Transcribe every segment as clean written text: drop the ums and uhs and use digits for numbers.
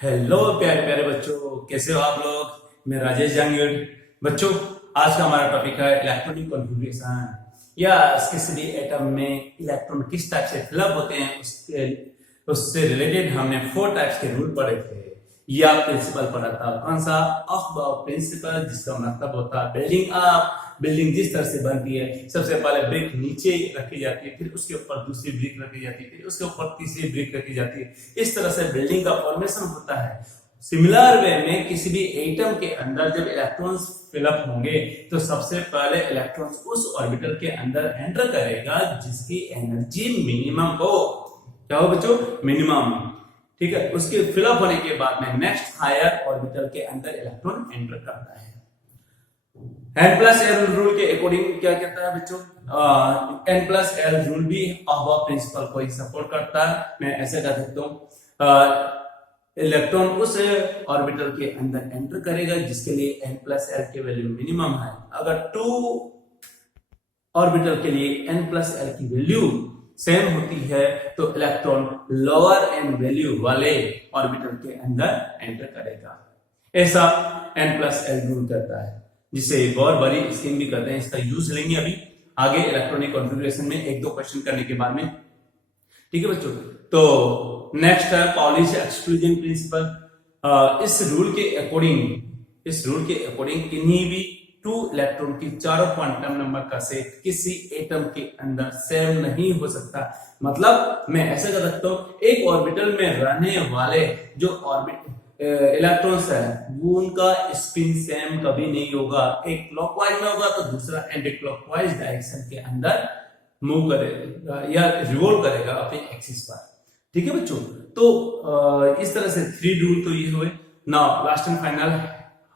Hello प्यारे प्यारे बच्चों, कैसे हो आप लोग। मैं राजेश जहांगीर। बच्चों, आज का हमारा टॉपिक है इलेक्ट्रॉनिक कॉन्फ़िगरेशन या किसी भी एटम में इलेक्ट्रॉन किस टाइप से फिलअप होते हैं उससे रिलेटेड हमने 4 टाइप्स के रूल पढ़े थे। या प्रिंसिपल पढ़ा था, कौन सा? ऑफ बाउ प्रिंसिपल, जिसका मतलब होता है बिल्डिंग अप। बिल्डिंग जिस तरह से बनती है, सबसे पहले ब्रिक नीचे रखी जाती है, फिर उसके ऊपर दूसरी ब्रिक रखी जाती है, फिर उसके ऊपर तीसरी ब्रिक रखी जाती है। इस तरह से बिल्डिंग का फॉर्मेशन होता है। सिमिलर वे में किसी भी एटम के अंदर जब इलेक्ट्रॉन्स फिलअप होंगे तो सबसे पहले इलेक्ट्रॉन्स उस ऑर्बिटल के अंदर एंटर करेगा जिसकी एनर्जी मिनिमम हो। क्या हो बच्चों? मिनिमम। ठीक है, उसके फिलअप होने के बाद में नेक्स्ट हायर ऑर्बिटल के अंदर इलेक्ट्रॉन एंटर करता है। एन प्लस एल रूल के अकॉर्डिंग क्या कहता है बच्चों? एन प्लस एल रूल भी अहवा प्रिंसिपल को ही सपोर्ट करता है। मैं ऐसे कह सकता हूँ, इलेक्ट्रॉन उस ऑर्बिटल के अंदर एंटर करेगा जिसके लिए एन प्लस एल की वैल्यू मिनिमम है। अगर 2 ऑर्बिटल के लिए एन प्लस एल की वैल्यू सेम होती है तो इलेक्ट्रॉन लोअर एन वैल्यू वाले ऑर्बिटल के अंदर एंटर करेगा। ऐसा एन प्लस एल रूल करता है, जिसे बहुत बड़ी स्कीम भी करते हैं। इसका यूज लेंगे अभी आगे इलेक्ट्रॉनिक कॉन्फ़िगरेशन में 1-2 क्वेश्चन करने के बाद में। ठीक है बच्चों, तो नेक्स्ट है पाउली's एक्सक्लूजन प्रिंसिपल। इस रूल के अकॉर्डिंग किन्हीं भी 2 इलेक्ट्रॉन की चारों क्वांटम नंबर का सेट किसी एटम के अंदर सेम नहीं हो सकता। मतलब मैं ऐसे कर सकता हूँ, एक ऑर्बिटल में रहने वाले जो इलेक्ट्रॉन्स है वो उनका स्पिन सेम कभी नहीं होगा। एक क्लॉकवाइज में होगा तो दूसरा एंटी क्लॉकवाइज डायरेक्शन के अंदर मूव करेगा या रिवॉल्व करेगा अपने एक्सिस पर। ठीक है बच्चों, तो इस तरह से 3 रूल तो ये हुए। Now last and final,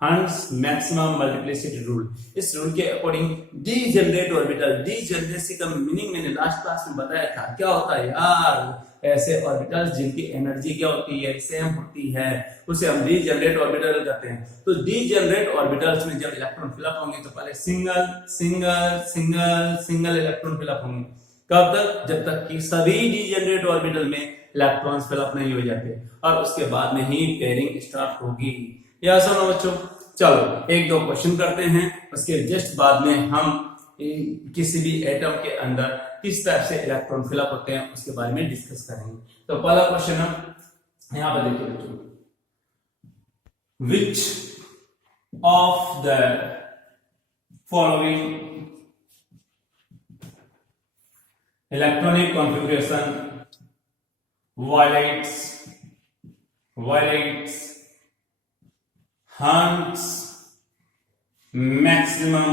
hunts maximum multiplicity rule. इस रूल के अकॉर्डिंग डीजेनरेट ऑर्बिटल, डीजेनरेसी का मीनिंग मैंने लास्ट क्लास में बताया था। क्या होता है यार? ऐसे ऑर्बिटल्स जिनकी एनर्जी क्या होती है? सेम होती है, उसे हम डीजेनरेट ऑर्बिटल कहते हैं। तो डीजेनरेट ऑर्बिटल्स में जब इलेक्ट्रॉन फिलअप होंगे तो पहले single single single single electron fill up होंगे। कब तक? जब तक कि सभी डीजेनरेट ऑर्बिटल में इलेक्ट्रॉन्स फिलअप नहीं हो जाते, और उसके बाद में ही पेयरिंग स्टार्ट होगी। या सुनो बच्चों, चलो 1-2 क्वेश्चन करते हैं, उसके जस्ट बाद में हम किसी भी एटम के अंदर किस टाइप से इलेक्ट्रॉन फिलअप होते हैं उसके बारे में डिस्कस करेंगे। तो पहला क्वेश्चन हम यहां पर देखिए बच्चों, which of the following electronic configuration violates Hund's maximum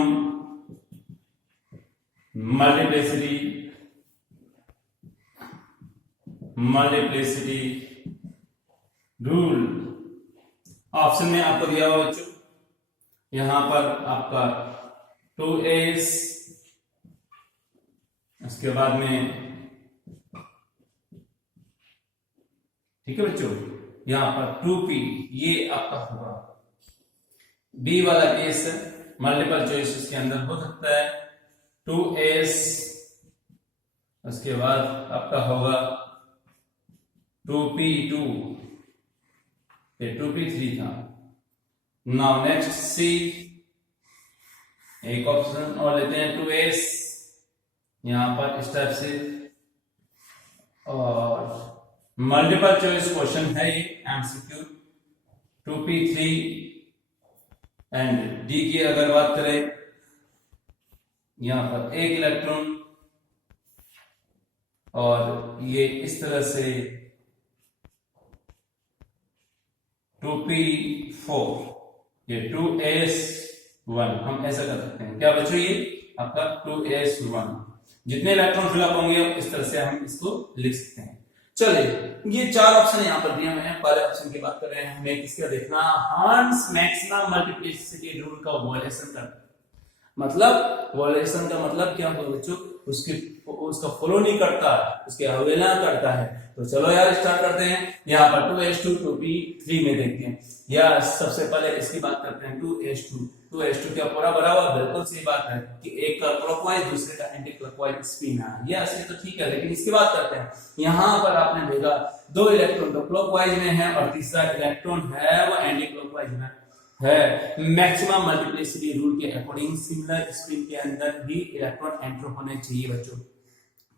multiplicity rule. Option में आपको दिया हुआ बच्चों, यहां पर आपका 2s, उसके बाद में, ठीक है बच्चों, यहां पर 2p, ये आपका होगा। बी वाला केस मल्टीपल चॉइस इसके अंदर हो सकता है 2s, उसके बाद आपका होगा 2p2, ये 2p3 था। नाउ नेक्स्ट सी, एक ऑप्शन और लेते हैं 2s यहां पर इस टाइप से, और मल्टीपल चॉइस क्वेश्चन है ये एमसीक्यू। 2p3 एंड डी की अगर बात करें, यहां पर एक इलेक्ट्रॉन, और ये इस तरह से 2p4, ये 2s1, हम ऐसा कर सकते हैं। क्या बच्चों? ये आपका 2s1, जितने इलेक्ट्रॉन फिलअप होंगे इस तरह से हम इसको लिख सकते हैं। चलिए, ये 4 ऑप्शन यहां पर दिए हुए हैं। पहले ऑप्शन की बात कर रहे हैं, हमें किसका देखना? हंट्स मैक्सिमम मल्टीप्लिसिटी रूल का वायलेशन करना। मतलब वायलेशन का मतलब क्या होगा बच्चों? उसका फॉलो नहीं करता, उसकी अवहेलना करता है। तो चलो यार स्टार्ट करते हैं। यहाँ पर 2s2 2p3 में देखते हैं, या सबसे पहले इसकी बात करते हैं 2s2। 2s2 क्या पूरा बराबर, बिल्कुल सही बात है कि एक का क्लॉकवाइज दूसरे का एंटी क्लॉकवाइज स्पिन है, यस ये तो ठीक है। लेकिन इसकी बात करते हैं, यहाँ पर आपने देखा दो इलेक्ट्रॉन तो क्लॉकवाइज में है और तीसरा इलेक्ट्रॉन है वो एंटी क्लॉकवाइज में है। मैक्सिमम मल्टीप्लिसिटी रूल के अकॉर्डिंग सिमिलर स्पिन के अंदर भी इलेक्ट्रॉन एंटर होने चाहिए बच्चों।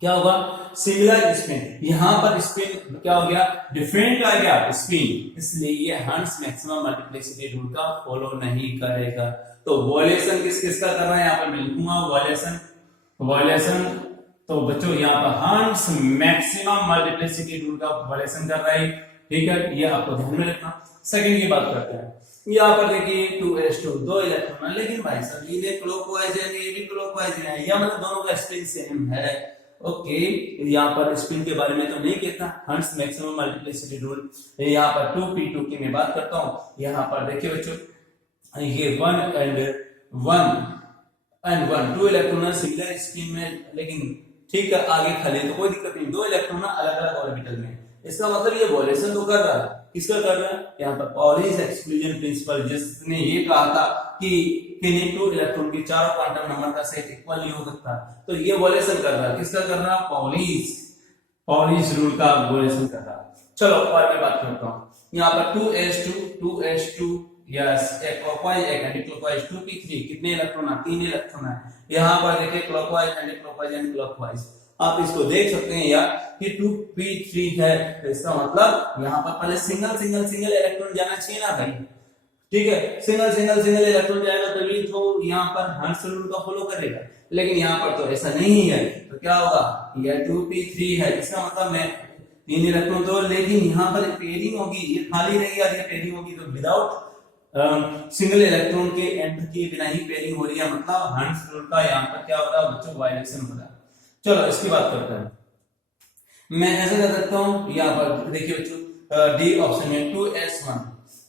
क्या होगा, सिमिलर स्पिन, यहां पर स्पिन क्या हो गया, डिफरेंट आ गया स्पिन, इसलिए ये हंस मैक्सिमम मल्टीप्लिसिटी रूल का फॉलो नहीं करेगा। तो वॉयलेशन किस किस का करना है, यहाँ पर मैं लिखूंगा वॉयलेशन, वॉयलेशन तो बच्चों यहाँ पर हंस मैक्सिमम मल्टीप्लिसिटी रूल का वॉयलेशन कर रहा है, ठीक है, ये आपको ध्यान में रखना। सेकंड की बात करते हैं, यहाँ पर देखिए 2s2 दो इलेक्ट्रॉन, लेकिन भाई साहब ये क्लॉकवाइज है ये भी क्लॉकवाइज है, या मतलब दोनों का स्पिन सेम है। ओके यहाँ पर स्पिन के बारे में तो नहीं कहता, हंस मैक्सिमम मल्टीप्लिसिटी रूल। यहाँ पर 2p2 की मैं बात करता हूँ, यहाँ पर देखिए बच्चों ये 1 and 1 two electron similar spin में, लेकिन ठीक है आगे खाली तो कोई दिक्कत नहीं, दो इलेक्ट्रॉन अलग अलग ऑर्बिटल में, इसका मतलब ये वॉयलेशन तो कर रहा है, किसका कर रहा है, यहाँ पर पॉलीज एक्सक्लूजन प्रिंसिपल जिसने ये कहा था कि किन्हीं टू इलेक्ट्रॉन की चारों क्वांटम नंबर का सेट इक्वल नहीं हो सकता, तो ये वॉयलेशन कर रहा है, किसका कर रहा है, पॉलीज रूल का वॉयलेशन कर रहा है। चलो और मैं बात करता हूँ, यहाँ पर 2s2 यस एक क्लॉकवाइज एक एंटी क्लॉकवाइज 2p3 कितने इलेक्ट्रॉन है, 3 इलेक्ट्रॉन है। यहाँ पर देखिए clockwise anti clockwise anti clockwise, आप इसको देख सकते हैं यार कि 2p3 है, तो इसका मतलब यहाँ पर पहले सिंगल इलेक्ट्रॉन जाना चाहिए ना भाई, ठीक है, सिंगल इलेक्ट्रॉन जाएगा तभी तो यहाँ पर हंस रूल का फॉलो करेगा, लेकिन यहाँ पर तो ऐसा नहीं है, तो क्या होगा, ये 2p3 है, इसका मतलब मैं 3 इलेक्ट्रॉन तो, लेकिन यहाँ पर पेयरिंग होगी, ये खाली रहेगी और ये पेयरिंग होगी, तो विदाउट सिंगल इलेक्ट्रॉन के एंटर किए बिना ही पेयरिंग हो रही है, मतलब हंस रूल का यहाँ पर क्या हो रहा है बच्चों, वायलेशन हो रहा है। चलो इसकी बात करते हैं, मैं ऐसे कर सकता हूँ, यहाँ पर देखिए बच्चों डी ऑप्शन में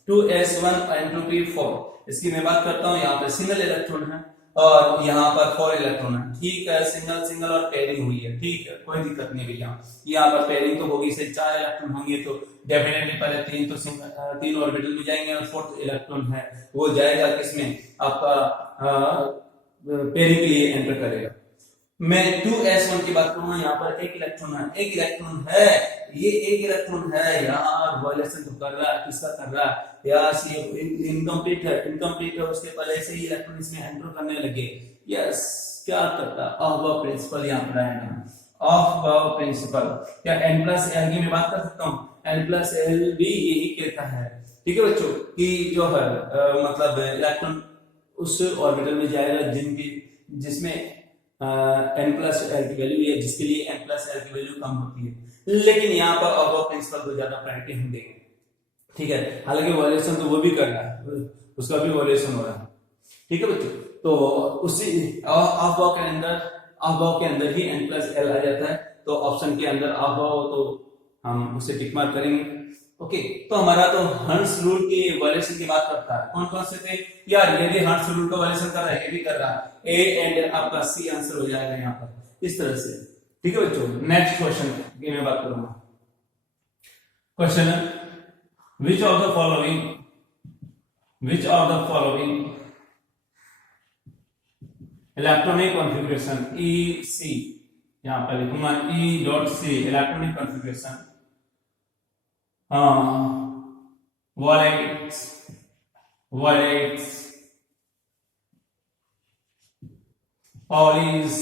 2s1 एंड 2p4, इसकी मैं बात करता हूँ, यहाँ पर सिंगल इलेक्ट्रॉन है और यहाँ पर 4 इलेक्ट्रॉन है, ठीक है, सिंगल और पेयरिंग हुई है, ठीक है कोई दिक्कत नहीं भैया, यहाँ पर पेयरिंग तो होगी, से 4 इलेक्ट्रॉन होंगे तो डेफिनेटली पहले 3 तो 3 ऑर्बिटल में जाएंगे और 4th इलेक्ट्रॉन है वो जाएगा किसमें, आपका पेयरिंग के लिए एंटर करेगा। मैं 2s1 की बात करूंगा, यहाँ पर एक इलेक्ट्रॉन है, ये एक इलेक्ट्रॉन है यार, वॉयलेशन तो कर रहा है, किसका कर रहा है यार, ये इनकम्प्लीट है, उसके पहले से ही इलेक्ट्रॉन इसमें एंटर करने लगे, यस क्या करता है, ऑफ प्रिंसिपल यहाँ पर आएगा, ऑफ प्रिंसिपल, क्या n+l की मैं बात कर सकता हूँ, n+l भी यही कहता है, ठीक है बच्चों, कि जो है मतलब इलेक्ट्रॉन उस ऑर्बिटल में जाएगा जिसमें n+l की वैल्यू है, जिसके लिए n+l की वैल्यू कम होती है, लेकिन यहाँ पर ऑफ प्रिंसिपल को ज्यादा प्रायोरिटी हम देंगे, ठीक है, हालांकि वॉयलेशन तो वो भी कर रहा है, उसका भी वॉयलेशन हो रहा है, ठीक है बच्चों, तो उसी ऑफ के अंदर ही n+l आ जाता है, तो ऑप्शन के अंदर ऑफ तो हम उसे टिक मार्क करेंगे। ओके तो हमारा तो हंस रूल की वॉयलेशन की बात करता है, कौन कौन से थे यार, ये भी हंस रूल का वॉयलेशन कर रहा है, ये भी कर रहा है, ए एंड आपका सी आंसर हो जाएगा यहाँ पर इस तरह से, ठीक है बच्चों। नेक्स्ट क्वेश्चन की मैं बात करूंगा, क्वेश्चन है which of the following electronic configuration EC, यहाँ पर लिखूंगा E.C electronic configuration wallets Pauli's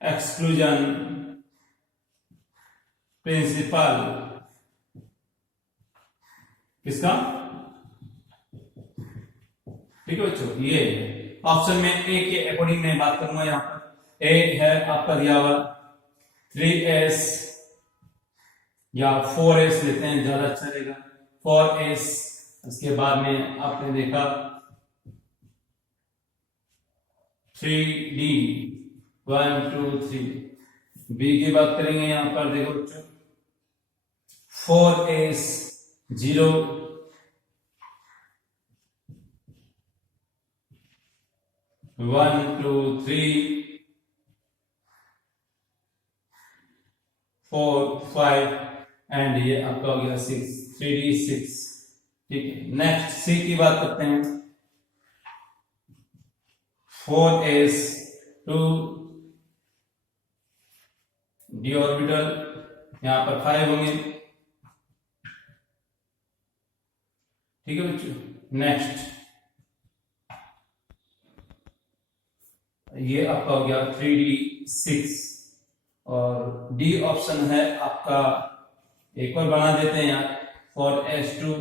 exclusion principle, किसका, ठीक है बच्चों, ये ऑप्शन में ए के अकॉर्डिंग मैं बात करूंगा, यहाँ पर ए है आपका दिया हुआ 3s या 4s लेते हैं, ज्यादा अच्छा रहेगा, 4s, इसके बाद में आपने देखा 3d 1 2 3, बी की बात करेंगे, यहाँ पर देखो बच्चों 4s 0 1 2 3 4 5 एंड ये आपका हो गया 6, 3d6। ठीक है, नेक्स्ट सी की बात करते हैं। 4s2 d ऑर्बिटल, यहां पर 5 होंगे। ठीक है बच्चों, नेक्स्ट ये आपका हो गया 3d6 और डी ऑप्शन है आपका, एक और बना देते हैं यहाँ 4s2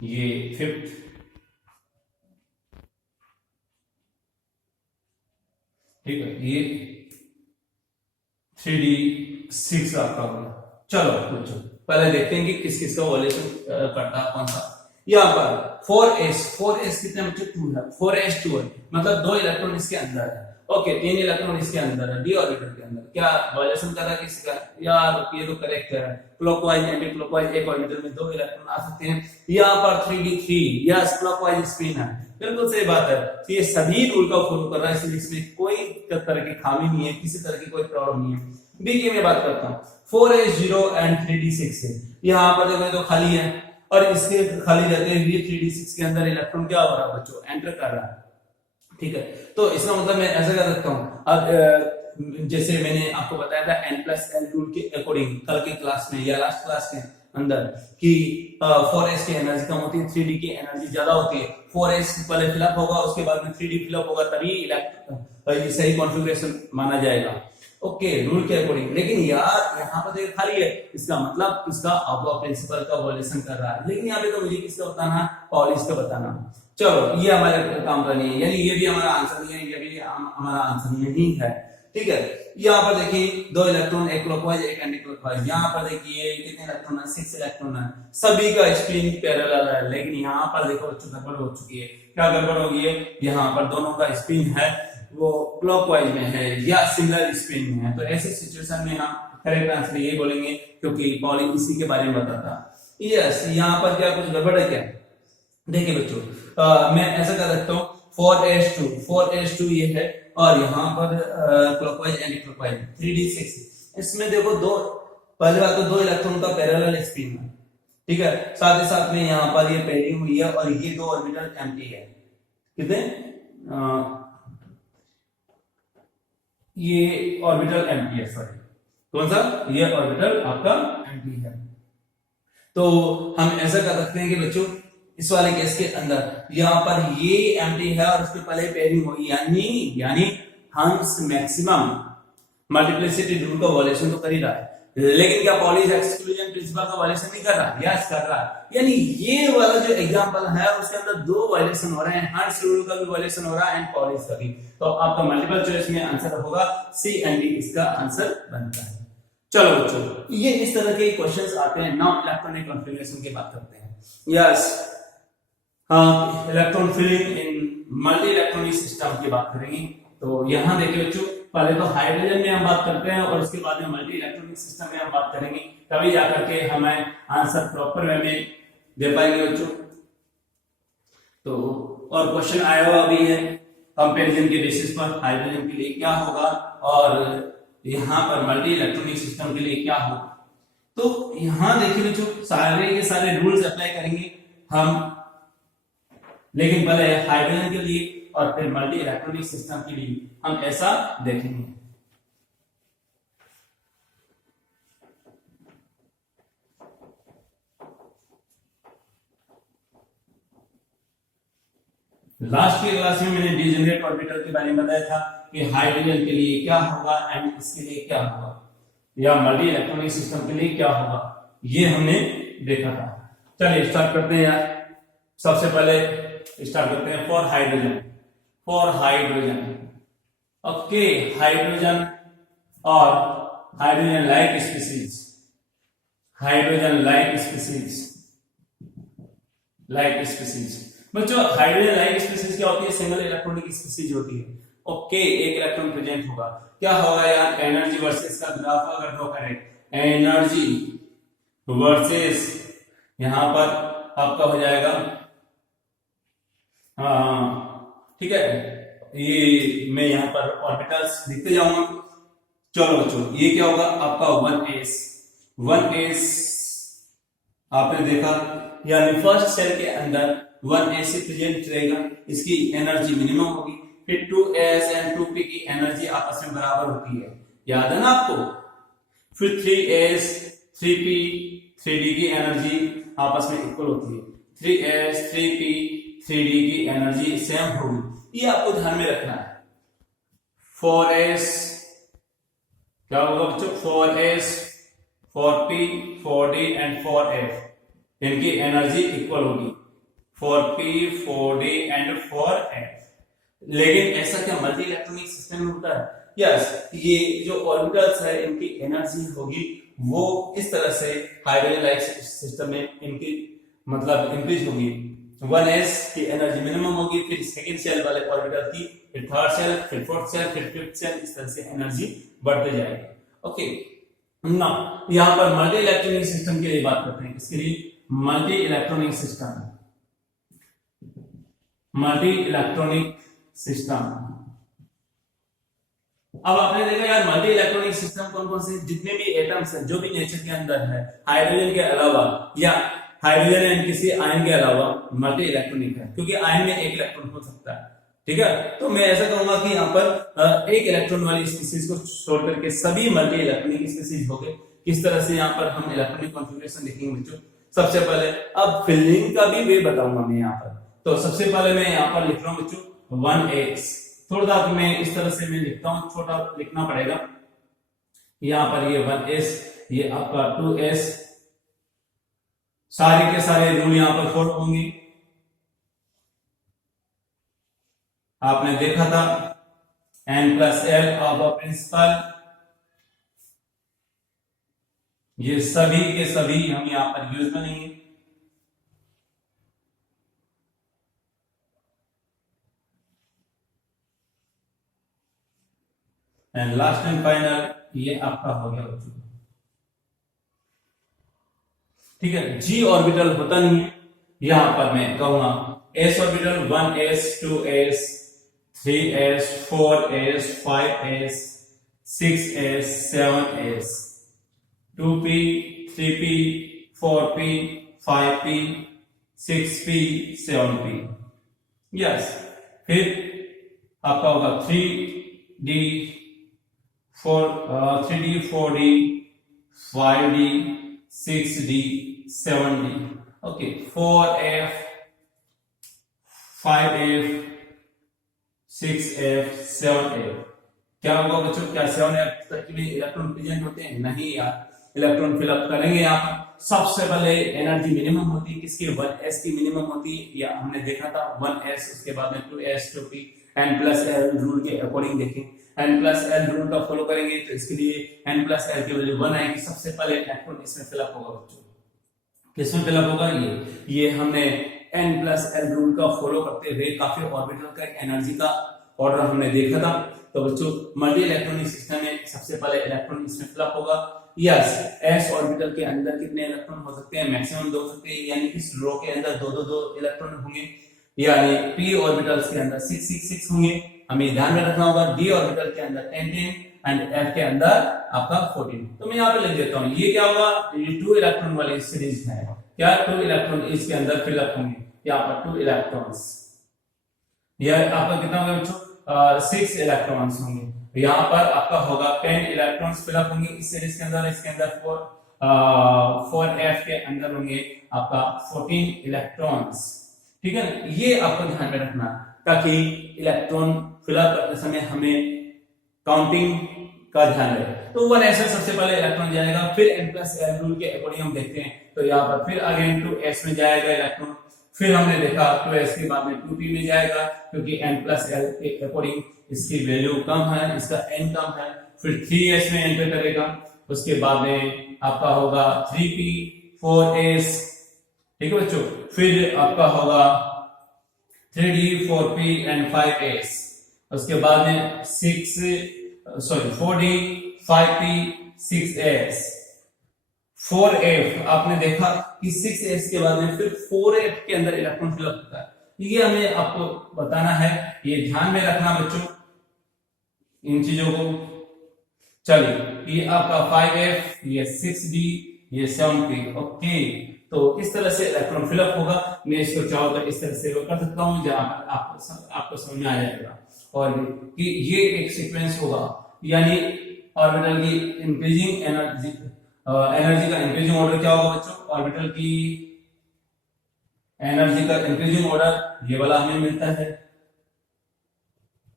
ये 5th, ठीक है, ये 3d6 आपका हो गया। चलो बच्चों पहले देखते हैं कि किस किस का वॉल्यूशन करता है कौन सा। यहाँ पर 4s कितने बच्चे 2 है, 4s2 है, मतलब 2 इलेक्ट्रॉन इसके अंदर है। ओके, 3 इलेक्ट्रॉन इसके अंदर है, डी ऑर्बिटल के अंदर। क्या वॉल्यूशन कर रहा है किसका? यार ये तो करेक्ट है, क्लॉकवाइज एंटी क्लॉकवाइज एक ऑर्बिटल में 2 इलेक्ट्रॉन आ सकते हैं। यहाँ पर 3d3 यस क्लॉकवाइज स्पिन है, बिल्कुल सही बात है। तो ये सभी रूल का फॉलो कर रहा है, इसलिए इसमें कोई तरह की खामी नहीं है, किसी तरह की कोई प्रॉब्लम नहीं है। बी की मैं बात करता हूँ, 4s0 एंड 3d6 है। यहाँ पर देखो तो खाली है और इसके खाली रहते हुए 3d6 के अंदर इलेक्ट्रॉन क्या हो रहा है बच्चों, एंटर कर रहा है। ठीक है, तो इसका मतलब मैं ऐसा कर सकता हूँ। अब जैसे मैंने आपको बताया था n+l रूल के अकॉर्डिंग कल के क्लास में या लास्ट क्लास के अंदर कि 4s की एनर्जी कम होती है, 3d की एनर्जी ज्यादा होती है। 4s पहले फिलअप होगा, उसके बाद में 3d फिलअप होगा, तभी इलेक्ट्रॉन सही कॉन्फ़िगरेशन माना जाएगा। ओके, रूल के अकॉर्डिंग। लेकिन यार यहाँ पर देखो खाली है, इसका मतलब इसका अबव प्रिंसिपल का वॉल्यूशन कर रहा है। लेकिन यहाँ पे तो मुझे किसका बताना, पॉलिश का बताना। चलो ये हमारे काम का नहीं है, यानी ये भी हमारा आंसर नहीं है, ये भी हमारा आंसर नहीं है। ठीक है, यहाँ पर देखिए 2 इलेक्ट्रॉन, एक क्लॉकवाइज एक एंटी क्लॉकवाइज। यहाँ पर देखिए कितने इलेक्ट्रॉन है, 6 इलेक्ट्रॉन है, सभी का स्पिन पैरेलल है। लेकिन यहाँ पर देखो बच्चों गड़बड़ हो चुकी है। क्या गड़बड़ होगी है? यहाँ पर दोनों का स्पिन है वो क्लॉकवाइज में है या सिमिलर स्पिन में है। तो ऐसी सिचुएशन में हम करेक्ट आंसर ये बोलेंगे, क्योंकि पॉलिंग इसी के बारे में बताता। यस, यहाँ पर क्या कुछ गड़बड़ है क्या? देखिए बच्चों, मैं ऐसा कर सकता हूँ 4s2 ये है और यहाँ पर क्लॉकवाइज एंटी क्लॉकवाइज 3d6। इसमें देखो दो, पहली बात तो 2 इलेक्ट्रॉन का पैरेलल स्पिन है। ठीक है, साथ ही साथ में यहाँ पर ये पेयरिंग हुई है और ये 2 ऑर्बिटल एम्प्टी है। कितने? ये ऑर्बिटल एम्प्टी है, सॉरी कौन सा? ये ऑर्बिटल आपका एम्प्टी है। तो हम ऐसा कर सकते हैं कि बच्चों इस वाले केस के अंदर यहाँ पर ये एम्प्टी है और उसके पहले पेयरिंग हुई, यानी हम मैक्सिमम मल्टीप्लिसिटी रूल का वॉल्यूशन तो कर ही रहा है। लेकिन क्या पॉलिश एक्सक्लूजन प्रिंसिपल का वायलेशन नहीं कर रहा? यस कर रहा है। यानी ये वाला जो एग्जांपल है उसके अंदर 2 वायलेशन हो रहे हैं, हर्ट्ज रूल का भी वायलेशन हो रहा है एंड पॉलिश का भी। तो आपका मल्टीपल चॉइस में आंसर होगा सी एंड डी, इसका आंसर बनता है। चलो बच्चों, ये इस तरह के क्वेश्चंस आते हैं। नाउ इलेक्ट्रॉनिक कॉन्फ़िगरेशन की बात करते हैं। यस, हाँ, electron filling in multi electronic system की बात करेंगे। तो यहाँ देखिए बच्चों, पहले तो हाइड्रोजन में हम बात करते हैं और उसके बाद में मल्टी इलेक्ट्रॉनिक सिस्टम में हम बात करेंगे, तभी जाकर के हमें आंसर प्रॉपर वे में दे पाएंगे बच्चों। तो और क्वेश्चन आया हुआ भी है कंपैरिजन के बेसिस पर, हाइड्रोजन के लिए क्या होगा और यहाँ पर मल्टी इलेक्ट्रॉनिक सिस्टम के लिए क्या होगा। तो यहाँ देखिए बच्चों, सारे के सारे रूल्स अप्लाई करेंगे हम, लेकिन पहले हाइड्रोजन के लिए और फिर मल्टी इलेक्ट्रॉनिक सिस्टम के लिए हम ऐसा देखेंगे। लास्ट की क्लास में मैंने डिजेनरेट ऑर्बिटल के बारे में बताया था कि हाइड्रोजन के लिए क्या होगा एंड इसके लिए क्या होगा, या मल्टी इलेक्ट्रॉनिक सिस्टम के लिए क्या होगा, ये हमने देखा था। चलिए स्टार्ट करते हैं यार। सबसे पहले स्टार्ट करते हैं फॉर हाइड्रोजन। ओके, हाइड्रोजन और हाइड्रोजन लाइक स्पीसीज, बच्चों हाइड्रोजन लाइक स्पीसीज क्या होती है? सिंगल इलेक्ट्रॉनिक स्पीसीज होती है। ओके, एक इलेक्ट्रॉन प्रेजेंट होगा। क्या होगा यार? एनर्जी वर्सेस का ग्राफ अगर ड्रॉ करें, एनर्जी वर्सेस, यहां पर आपका हो जाएगा ठीक है, ये मैं यहाँ पर ऑर्बिटल्स लिखते जाऊंगा। चलो बच्चों, ये क्या होगा आपका 1s आपने देखा, यानी फर्स्ट सेल के अंदर 1s प्रेजेंट रहेगा, इसकी एनर्जी मिनिमम होगी। फिर 2s एंड 2p की एनर्जी आपस में बराबर होती है, याद है ना आपको। फिर 3s 3p 3d की एनर्जी आपस में इक्वल होती है, 3s 3p 3d की एनर्जी सेम होगी, ये आपको ध्यान में रखना है। 4s क्या होगा बच्चों, 4s 4p 4d and 4f इनकी एनर्जी इक्वल होगी, 4p 4d एंड 4f। लेकिन ऐसा क्या मल्टी इलेक्ट्रॉनिक सिस्टम में होता है? यस, ये जो ऑर्बिटल्स है इनकी एनर्जी होगी वो इस तरह से हाइड्रोजन लाइक सिस्टम में इनकी मतलब इंक्रीज होगी। 1s की एनर्जी मिनिमम होगी, फिर सेकंड सेल वाले ऑर्बिटल की, फिर थर्ड सेल, फिर फोर्थ सेल, फिर फिफ्थ सेल, इस तरह से एनर्जी बढ़ते जाएगी। ओके, ना यहाँ पर मल्टी इलेक्ट्रॉनिक सिस्टम के लिए बात करते हैं, इसके लिए multi electronic system, multi electronic system. अब आपने देखा यार मल्टी इलेक्ट्रॉनिक सिस्टम कौन कौन से, जितने भी एटम्स हैं जो भी नेचर के अंदर है, हाइड्रोजन के अलावा या हाइड्रोजन एंड किसी आयन के अलावा मल्टी इलेक्ट्रॉनिक है, क्योंकि आयन में एक इलेक्ट्रॉन हो सकता है। ठीक है, तो मैं ऐसा कहूंगा कि यहाँ पर एक इलेक्ट्रॉन वाली स्पीसीज को छोड़ करके सभी मल्टी इलेक्ट्रॉनिक स्पीसीज हो गए। किस तरह से यहाँ पर हम इलेक्ट्रॉनिक कॉन्फ़िगरेशन देखेंगे बच्चों। सबसे पहले अब फिलिंग का भी वे बताऊंगा मैं यहाँ पर। तो सबसे पहले मैं यहाँ पर लिख रहा हूँ बच्चों 1s, थोड़ा सा मैं इस तरह से मैं लिखता हूँ, छोटा लिखना पड़ेगा। यहाँ पर ये 1s, ये आपका 2s, सारे के सारे रूल यहाँ पर फॉलो होंगे। आपने देखा था n+l ऑफ अ प्रिंसिपल, ये सभी के सभी हम यहाँ पर यूज करेंगे। एंड लास्ट एंड फाइनल ये आपका हो गया बच्चों। ठीक है, जी ऑर्बिटल होता नहीं है, यहां पर मैं कहूंगा s orbital 1s 2s 3s 4s 5s 6s 7s 2p 3p 4p 5p 6p 7p। Yes, फिर आपका होगा 3d 4d 5d 6d 7d। Okay, 4f 5f 6f 7f। क्या होगा बच्चों, क्या 7f तक के लिए इलेक्ट्रॉन प्रेजेंट होते हैं? नहीं यार, इलेक्ट्रॉन फिलअप करेंगे यहाँ पर। सबसे पहले एनर्जी मिनिमम होती है किसकी, 1s की मिनिमम होती है, या हमने देखा था 1s, उसके बाद में 2s 2p n+l रूल के अकॉर्डिंग देखें, n+l रूल का फॉलो करेंगे तो इसके लिए n+l की वैल्यू 1 आएगी। सबसे पहले इलेक्ट्रॉन इसमें फिलअप होगा बच्चों, किसमें फिलअप होगा, ये हमने n+l रूल का फॉलो करते हुए काफी ऑर्बिटल का एनर्जी का ऑर्डर हमने देखा था। तो बच्चों मल्टी इलेक्ट्रॉनिक सिस्टम में सबसे पहले इलेक्ट्रॉन इसमें फिलअप होगा। यस, s ऑर्बिटल के अंदर कितने इलेक्ट्रॉन हो सकते हैं? मैक्सिमम 2 सकते हैं, यानी कि इस रो के अंदर 2 इलेक्ट्रॉन होंगे, यानी p ऑर्बिटल्स के अंदर 6 होंगे। हमें ध्यान में रखना होगा d ऑर्बिटल के अंदर 10 एंड f के अंदर आपका 14। तो मैं यहाँ पे लिख देता हूँ, ये क्या होगा, ये 2 इलेक्ट्रॉन वाली सीरीज है। क्या 2 इलेक्ट्रॉन इसके अंदर फिलअप होंगे, यहाँ पर 2 इलेक्ट्रॉन्स, यह आपका कितना होगा बच्चों, 6 इलेक्ट्रॉन्स होंगे। यहाँ पर आपका होगा 10 इलेक्ट्रॉन्स फिलअप होंगे इस सीरीज के अंदर। इसके अंदर 4f के अंदर होंगे आपका 14 इलेक्ट्रॉन्स। ठीक है, ये आपको ध्यान में रखना, ताकि इलेक्ट्रॉन फिलअप करते समय हमें काउंटिंग का ध्यान रहे। तो 1s में सबसे पहले इलेक्ट्रॉन जाएगा, फिर n+l रूल के अकॉर्डिंग हम देखते हैं, तो यहाँ पर फिर अगेन 2s में जाएगा इलेक्ट्रॉन, फिर हमने देखा 2s के बाद में 2p में जाएगा, क्योंकि n+l के अकॉर्डिंग इसकी वैल्यू कम है, इसका n कम है। फिर 3s में एंटर करेगा, उसके बाद में आपका होगा 3p 4s। ठीक है बच्चों, फिर आपका होगा 3d 4p एंड 5s, उसके बाद में 4d 5p 6s 4f। आपने देखा कि 6s के बाद में फिर 4f के अंदर इलेक्ट्रॉन फिलअप होता है। ये हमें आपको बताना है, ये ध्यान में रखना बच्चों इन चीजों को। चलिए ये आपका 5f, ये 6d, ये 7p। ओके, तो इस तरह से इलेक्ट्रॉन फिलअप होगा। मैं इसको चाहो तो इस तरह से कर सकता हूं जहां पर आपको समझ में आ जाएगा। और कि ये एक सीक्वेंस होगा, यानी ऑर्बिटल की इंक्रीजिंग एनर्जी का इंक्रीजिंग ऑर्डर क्या होगा बच्चों? ऑर्बिटल की एनर्जी का इंक्रीजिंग ऑर्डर ये वाला हमें मिलता है।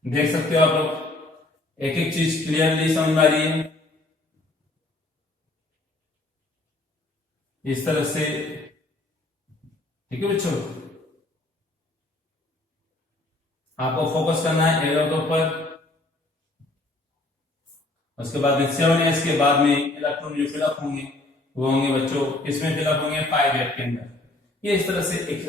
देख सकते हो आप लोग, एक एक चीज क्लियरली समझ में आ रही है इस तरह से। ठीक है बच्चों, आपको फोकस करना है एरो के ऊपर। उसके बाद में 7s के बाद में इलेक्ट्रॉन जो फिलअप होंगे वो होंगे बच्चों, इसमें फिलअप होंगे 5f के अंदर। ये इस तरह से एक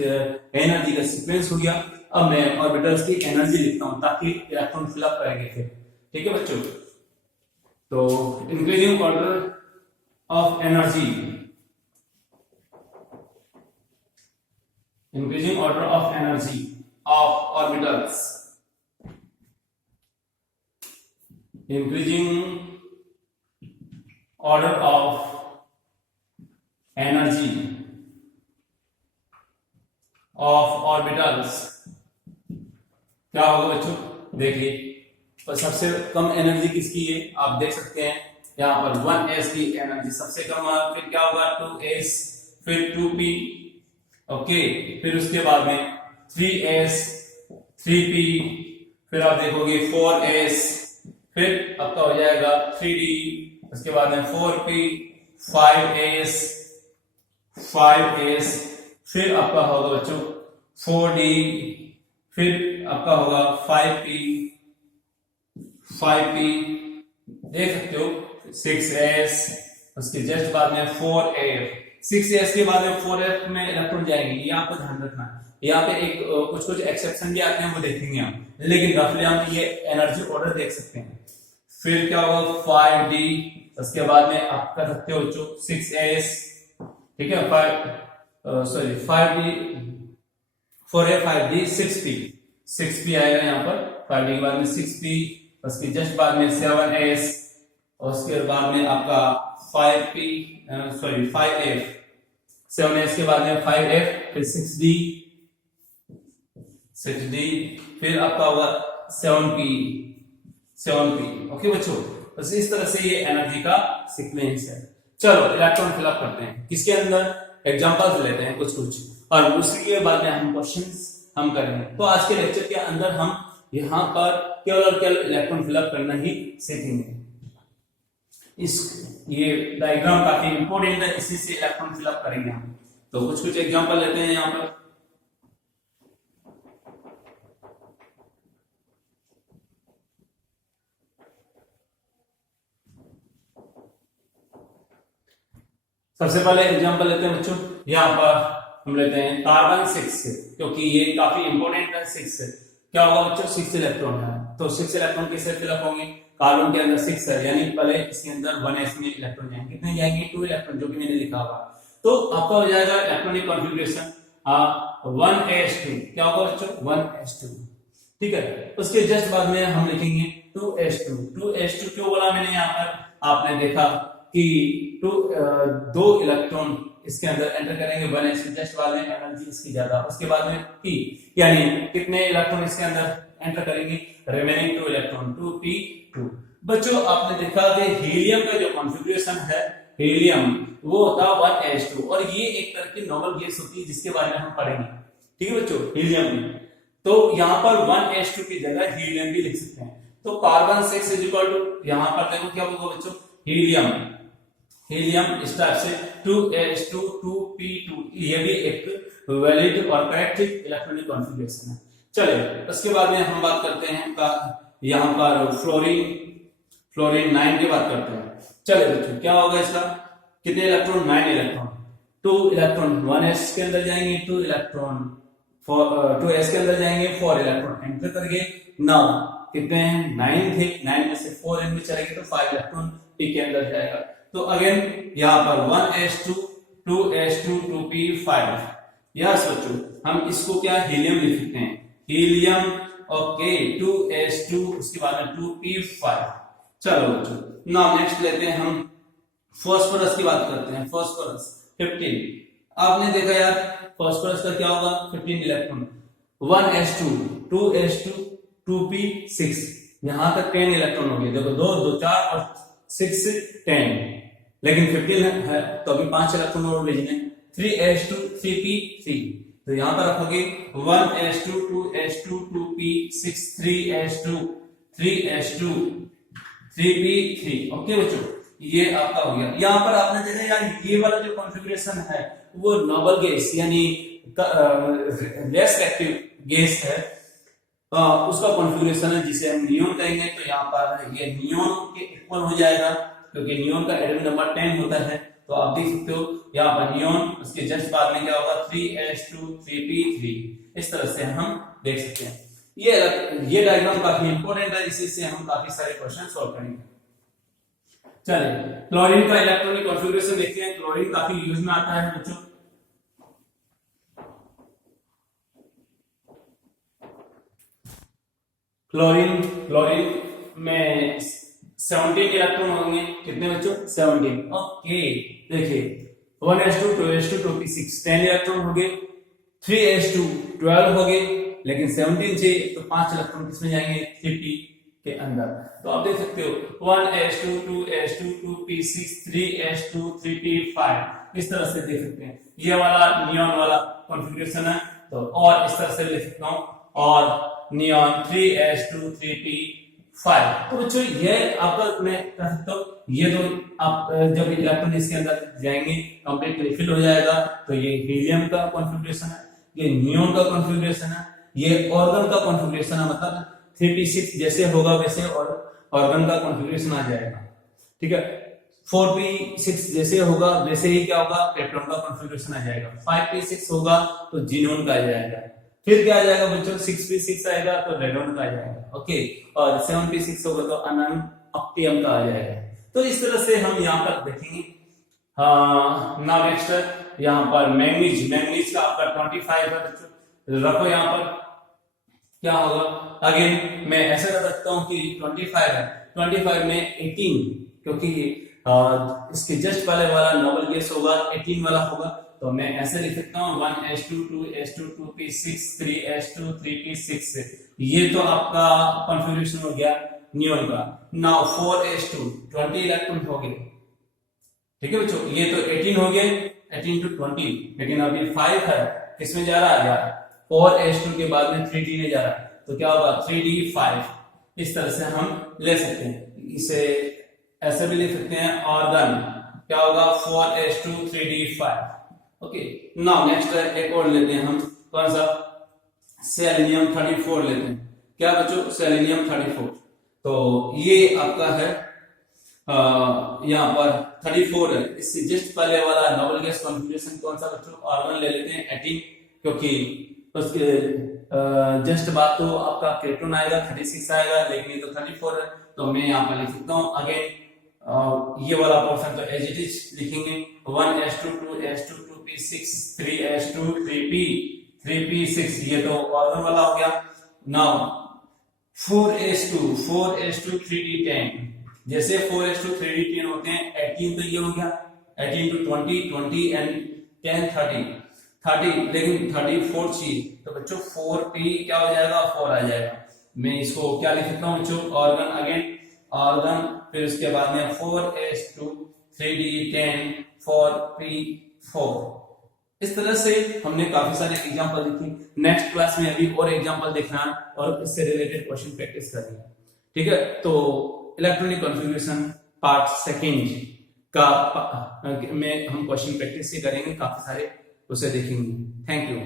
एनर्जी का सीक्वेंस हो गया। अब मैं ऑर्बिटल्स की एनर्जी लिखता हूं ताकि इलेक्ट्रॉन फिलअप करेंगे फिर। ठीक है बच्चों, तो increasing order of energy, increasing order of energy of orbitals, increasing order of energy of orbitals क्या होगा बच्चों? देखिए, तो सबसे कम एनर्जी किसकी है आप देख सकते हैं यहाँ पर 1s की एनर्जी सबसे कम है। फिर क्या होगा? 2s, फिर 2p। ओके, फिर उसके बाद में 3s, 3p, फिर आप देखोगे 4s, फिर आपका हो जाएगा 3d, उसके बाद में 4p, 5s, 5s, फिर आपका होगा बच्चों 4d, फिर आपका होगा 5p, 5p, देख सकते हो 6s, उसके जस्ट बाद में 4f, 6s के बाद में 4f में इलेक्ट्रॉन जाएंगे। ये आपको ध्यान रखना है। यहाँ पे एक कुछ एक्सेप्शन भी आते हैं, वो देखेंगे हम, लेकिन रफली हम ये एनर्जी ऑर्डर देख सकते हैं। फिर क्या होगा? 5d, उसके बाद में आप कर सकते हो बच्चों 6s। ठीक है, 5d, 4a, 5d, 6p, 6p आएगा यहाँ पर। 5d के बाद में 6p, उसके जस्ट बाद में 7s, और उसके बाद में आपका 5f, 7s के बाद में 5f, फिर 6d, फिर आपका होगा 7p। ओके बच्चों, बस इस तरह से ये एनर्जी का सीक्वेंस है। चलो इलेक्ट्रॉन फिलअप करते हैं, किसके अंदर? एग्जांपल्स लेते हैं कुछ, और उसी के बाद में हम क्वेश्चंस हम करेंगे। तो आज के लेक्चर के अंदर हम यहाँ पर केवल और केवल इलेक्ट्रॉन फिलअप करना ही सीखेंगे। ये डायग्राम काफी इंपॉर्टेंट है, इसी से इलेक्ट्रॉन फिलअप करेंगे हम। तो कुछ एग्जांपल लेते हैं यहाँ पर। सबसे पहले एग्जांपल लेते हैं बच्चों, यहाँ पर हम लेते हैं कार्बन 6, क्योंकि ये काफी इंपॉर्टेंट है। 6 क्या होगा बच्चों? 6 इलेक्ट्रॉन है, तो 6 इलेक्ट्रॉन किससे फिलअप होंगे? कार्बन के अंदर 6 है, यानी पहले इसके अंदर 1s में इलेक्ट्रॉन जाएंगे। कितने जाएंगे? 2 इलेक्ट्रॉन, जो कि मैंने लिखा हुआ। तो आपका हो जाएगा इलेक्ट्रॉनिक कॉन्फ़िगरेशन 1s2। क्या होगा बच्चों? 1s2। ठीक है, उसके जस्ट बाद में हम लिखेंगे 2s2। 2s2 क्यों बोला मैंने यहाँ पर? आपने देखा कि 2 इलेक्ट्रॉन इसके अंदर एंटर करेंगे 1s2, जस्ट बाद में एनर्जी इसकी ज्यादा। उसके बाद में p, यानी कितने इलेक्ट्रॉन इसके अंदर एंटर करेंगे? Remaining 2 electron, 2p2। बच्चों आपने देखा कि हीलियम का जो कॉन्फ़िगरेशन है, हीलियम वो होता है 1s2, और ये एक तरह की नॉर्मल गैस होती है जिसके बारे में हम पढ़ेंगे। ठीक है बच्चों, हीलियम में। तो यहाँ पर 1s2 की जगह हीलियम भी लिख सकते हैं। तो कार्बन 6 इज इक्वल टू, यहाँ पर देखो क्या होगा बच्चों? हीलियम इस टाइप से 2s2, 2p2। ये भी एक वैलिड और करेक्ट इलेक्ट्रॉनिक कॉन्फ़िगरेशन है। चलिए उसके बाद में हम बात करते हैं यहाँ पर फ्लोरीन 9 की बात करते हैं। चलिए बच्चों, क्या होगा इसका? कितने इलेक्ट्रॉन? 9 इलेक्ट्रॉन। 2 इलेक्ट्रॉन 1s के अंदर जाएंगे, 2 इलेक्ट्रॉन 2s के अंदर जाएंगे, 4 इलेक्ट्रॉन एंटर करके। नाउ कितने हैं? 9 थे, 9 में से 4 इनमें चलेंगे तो 5 इलेक्ट्रॉन p के अंदर जाएगा। तो अगेन यहाँ पर 1s2, 2s2, 2p, 5। यस बच्चों, हम इसको क्या हीलियम लिख सकते हैं, हीलियम। ओके, 2s2, उसके बाद में 2p5। चलो बच्चों, नाउ नेक्स्ट लेते हैं हम फास्फोरस की बात करते हैं। फास्फोरस 15, आपने देखा यार फास्फोरस का क्या होगा, 15 इलेक्ट्रॉन, 1s2, 2s2, 2p6, यहां तक 10 इलेक्ट्रॉन हो गए। देखो 2 2 4 और 6 10, लेकिन 15 है तो अभी 5 इलेक्ट्रॉन और भेजने। 3s2, 3p3, तो यहां पर रखोगे 1s2, 2s2, 2p6, 3s2, 3s2, 3p3। Okay बच्चों, ये आपका हो गया। यहां पर आपने देखा यार ये वाला जो कॉन्फ़िगरेशन है वो नोबल गैस यानी लेस एक्टिव गैस है, उसका कॉन्फ़िगरेशन है जिसे हम नियोन कहेंगे। तो यहाँ पर ये नियोन के इक्वल हो जाएगा, क्योंकि नियोन का एटॉमिक नंबर 10 होता है। तो आप देख सकते हो यहाँ पर नियोन, उसके जस्ट बाद में क्या होगा 3s2, 3p3। इस तरह से हम देख सकते हैं। ये डायग्राम काफी इंपॉर्टेंट है, इसी से हम काफी सारे क्वेश्चन सॉल्व करेंगे। चलिए क्लोरीन का इलेक्ट्रॉनिक कॉन्फ़िगरेशन देखते हैं। क्लोरीन काफी यूज में आता है बच्चों। क्लोरीन में 17 इलेक्ट्रॉन होंगे। कितने बच्चों, 17। ओके, देखिए 1s2, 2s2, 2p6, 10 इलेक्ट्रॉन हो गए। 3s2 12 हो गए, लेकिन 17 से तो 5 इलेक्ट्रॉन किसमें जाएंगे, 3p के अंदर। तो आप देख सकते हो 1s2, 2s2, 2p6, 3s2, 3p5। इस तरह से देख सकते हैं। ये वाला नियॉन वाला कॉन्फ़िगरेशन है। तो और इस तरह से लिख सकता हूं, और नियॉन 3s2, 3p5। तो बच्चों ये आपका मैं कह सकता हूं, ये तो आप जब इलेक्ट्रॉन इसके अंदर जाएंगे कंप्लीट रिफिल हो जाएगा। तो ये हीलियम का कॉन्फ़िगरेशन है, ये नियॉन का कॉन्फ़िगरेशन है, ये ऑर्गन का कॉन्फ़िगरेशन है। मतलब 3p6 जैसे होगा वैसे और ऑर्गन का कॉन्फ़िगरेशन आ जाएगा। ठीक है, 4p6 जैसे होगा वैसे ही क्या होगा, पेप्टोन का कॉन्फ़िगरेशन आ जाएगा। 5p6 होगा तो जीनोन का आ जाएगा। फिर क्या आ जाएगा बच्चों, 6p6 आएगा तो रेडोन का आ जाएगा। ओके, और 7p6 होगा तो अनन ऑक्टियम का आ जाएगा। तो इस तरह से हम यहाँ पर देखेंगे। नाउ नेक्स्ट यहाँ पर मैंगनीज का आपका 25 है बच्चों, रखो यहाँ पर क्या होगा। अगेन मैं ऐसा कर सकता हूँ कि 25 है, 25 में 18, क्योंकि इसके जस्ट पहले वाला नोबल गैस होगा 18 वाला होगा। तो मैं ऐसे लिख सकता हूँ 1s2, 2s2, 2p6, 3s2, 3p6। ये तो आपका कॉन्फ़िगरेशन हो गया नियॉन का। नाउ 4s2, 20 इलेक्ट्रॉन हो गए। ठीक है बच्चों, ये तो 18 हो गए, 18 to 20, लेकिन अभी 5 है, किसमें जा रहा है यार, 4s2 के बाद में 3d में जा रहा है। तो क्या होगा 3d5। इस तरह से हम ले सकते हैं, इसे ऐसे भी लिख सकते हैं। ऑर्गन क्या होगा 4s2, 3d5। Okay, now next एक और लेते हैं हम, कौन सा, सेलेनियम 34 लेते हैं। क्या बच्चों, सेलेनियम 34। तो ये आपका है यहाँ पर 34 है। इससे जस्ट पहले वाला नोबल गैस कॉन्फ़िगरेशन कौन सा बच्चों, ऑर्गन ले लेते हैं 18, क्योंकि उसके जस्ट बाद तो आपका केटोन आएगा 36 आएगा, लेकिन ये तो 34 है। तो मैं यहाँ पर लिख सकता हूँ अगेन ये वाला पोर्शन तो एज इट इज लिखेंगे 1s2, 2s2, 2p6, 3s2, 3p6, ये तो ऑर्गन वाला हो गया। नाउ 4s2, 3d10, जैसे 4s2, 3d10 होते हैं 18, तो ये हो गया 18 to 20, 20 and 10, 30, लेकिन 34 चाहिए। तो बच्चों 4p क्या हो जाएगा, 4 आ जाएगा। मैं इसको क्या लिख सकता हूँ बच्चों, ऑर्गन, अगेन ऑर्गन, फिर उसके बाद में 4s2, 3d10, 4p4। इस तरह से हमने काफी सारे एग्जांपल देखे। नेक्स्ट क्लास में अभी और एग्जांपल देखना और इससे रिलेटेड क्वेश्चन प्रैक्टिस करेंगे। ठीक है, तो इलेक्ट्रॉनिक कॉन्फ़िगरेशन पार्ट सेकंड का में हम क्वेश्चन प्रैक्टिस से करेंगे, काफी सारे उसे देखेंगे। Thank you.